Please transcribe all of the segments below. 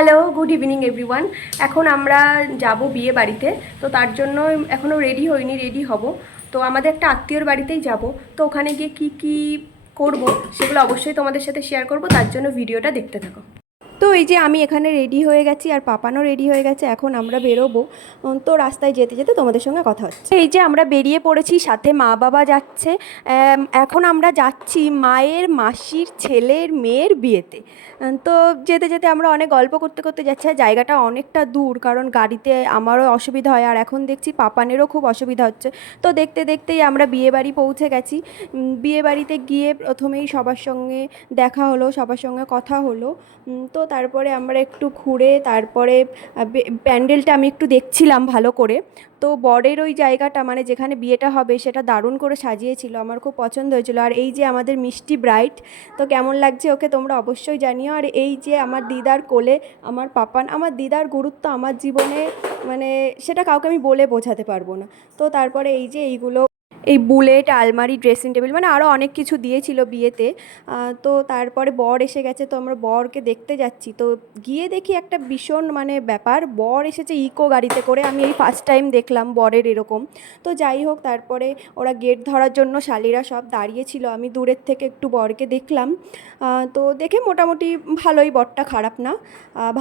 Hello good evening everyone এখন আমরা যাব বিয়ে বাড়িতে। তো তার জন্য এখনও রেডি হইনি রেডি হব। তো আমাদের একটা আত্মীয়র বাড়িতেই যাব। তো ওখানে গিয়ে কি কি করব, সেগুলো অবশ্যই তোমাদের সাথে শেয়ার করব। তার জন্য ভিডিওটা দেখতে থাকো। তো এই যে আমি এখানে রেডি হয়ে গেছি আর পাপানও রেডি হয়ে গেছে, এখন আমরা বেরোবো। তো রাস্তায় যেতে যেতে তোমাদের সঙ্গে কথা হচ্ছে। এই যে আমরা বেরিয়ে পড়েছি, সাথে মা বাবা যাচ্ছে এখন আমরা যাচ্ছি মায়ের, মাসির, ছেলের, মেয়ের বিয়েতে। তো যেতে যেতে আমরা অনেক গল্প করতে করতে যাচ্ছি, আর জায়গাটা অনেকটা দূর, কারণ গাড়িতে আমারও অসুবিধা হয়, আর এখন দেখছি পাপানেরও খুব অসুবিধা হচ্ছে। তো দেখতে দেখতেই আমরা বিয়ে বাড়ি পৌঁছে গেছি। বিয়ে বাড়িতে গিয়ে প্রথমেই সবার সঙ্গে দেখা হলো, সবার সঙ্গে কথা হলো। তো তারপরে আমরা একটু ঘুরে, তারপরে প্যান্ডেলটা আমি একটু দেখছিলাম ভালো করে। তো বরের ওই জায়গাটা মানে যেখানে বিয়েটা হবে, সেটা দারুণ করে সাজিয়েছিল, আমার খুব পছন্দ হয়েছিল। আর এই যে আমাদের মিষ্টি ব্রাইট, তো কেমন লাগছে ওকে তোমরা অবশ্যই জানিও। আর এই যে আমার দিদার কোলে, আমার পাপান, আমার দিদার গুরুত্ব আমার জীবনে মানে সেটা কাউকে আমি বলে বোঝাতে পারব না। তো তারপরে এই যে এইগুলো এই বুলেট, আলমারি ড্রেসিং টেবিল মানে আরও অনেক কিছু দিয়েছিল বিয়েতে। তো তারপরে বর এসে গেছে, তো আমরা বরকে দেখতে যাচ্ছি। তো গিয়ে দেখি একটা ভীষণ মানে ব্যাপার, বর এসেছে ইকো গাড়িতে করে, আমি এই ফার্স্ট টাইম দেখলাম বরের এরকম। তো যাই হোক, তারপরে ওরা গেট ধরার জন্য শালিরা সব দাঁড়িয়েছিল, আমি দূরের থেকে একটু বরকে দেখলাম। তো দেখে মোটামুটি ভালোই, বরটা খারাপ না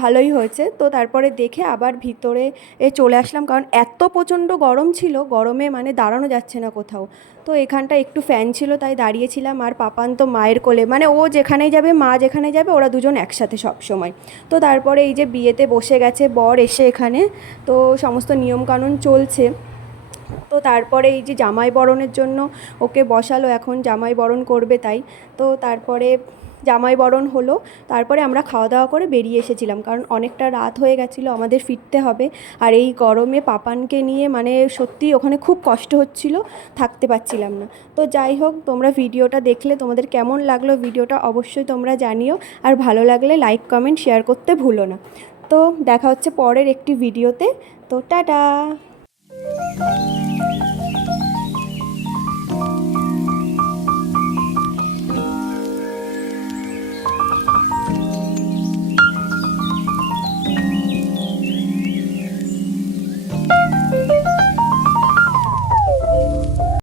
ভালোই হয়েছে। তো তারপরে দেখে আবার ভিতরে এ চলে আসলাম, কারণ এত প্রচণ্ড গরম ছিল, গরমে মানে দাঁড়ানো যাচ্ছে না কোথাও। তো এখানটা একটু ফ্যান ছিল, তাই দাঁড়িয়েছিলাম আর পাপান তো মায়ের কোলে। মানে ও যেখানেই যাবে, মা যেখানে যাবে, ওরা দুজন একসাথে সব সময় তো তারপরে এই যে বিয়েতে বসে গেছে, বর এসে এখানে। তো সমস্ত নিয়মকানুন চলছে। তো তারপরে এই যে জামাই বরণের জন্য ওকে বসালো, এখন জামাই বরণ করবে তাই। তো তারপরে জামাই বরণ হলো, তারপরে আমরা খাওয়া দাওয়া করে বেরিয়ে এসেছিলাম। কারণ অনেকটা রাত হয়ে গেছিল, আমাদের ফিরতে হবে। আর এই গরমে পাপানকে নিয়ে মানে সত্যি ওখানে খুব কষ্ট হচ্ছিল, থাকতে পারছিলাম না। তো যাই হোক, তোমরা ভিডিওটা দেখলে তোমাদের কেমন লাগল ভিডিওটা অবশ্যই তোমরা জানিও। আর ভালো লাগলে লাইক, কমেন্ট, শেয়ার করতে ভুলো না। তো দেখা হচ্ছে পরের একটি ভিডিওতে। তো টাটা!